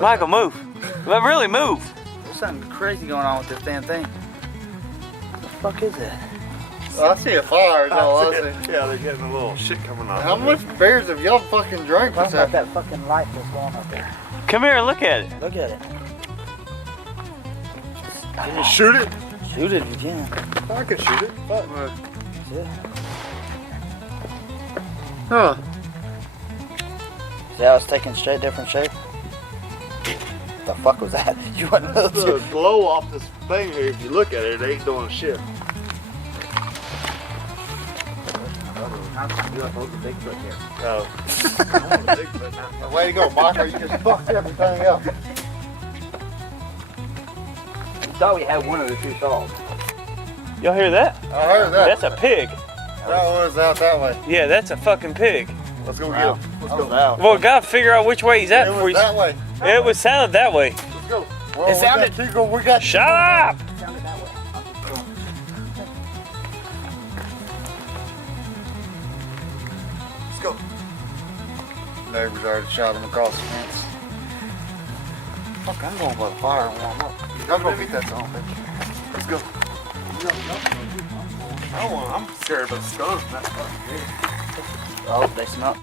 Michael, move. Well, really move. There's something crazy going on with this damn thing. What the fuck is it? I see a fire, is all I see. Yeah, they're getting a little shit coming off. How much beers have y'all fucking drank? Talk about that fucking light that's going up there. Come here and look at it. Look at it. Can you shoot it? Shoot it if you can. I can shoot it. Fuck. Huh. See how it's taking straight different shape? What the fuck was that? You wouldn't know The too. glow off this thing here, if you look at it, it ain't doing shit. No. Way to go, Michael. You just fucked everything up. We thought we had one of the two solved. Y'all hear that? I heard that. That's a pig. That was out that way. Yeah, that's a fucking pig. Let's go get him. Let's go. Out. Well, gotta figure out which way he's at It before was you. that way. It was sounded that way. Let's go. Well, It sounded- we got Shut up! It sounded that way. Let's go. Neighbors already shot him across the fence. Fuck, I'm going by the fire and warm up. Y'all go get that song, baby. Let's go. I'm scared of the skunk. That's fucking weird. Oh, they smell.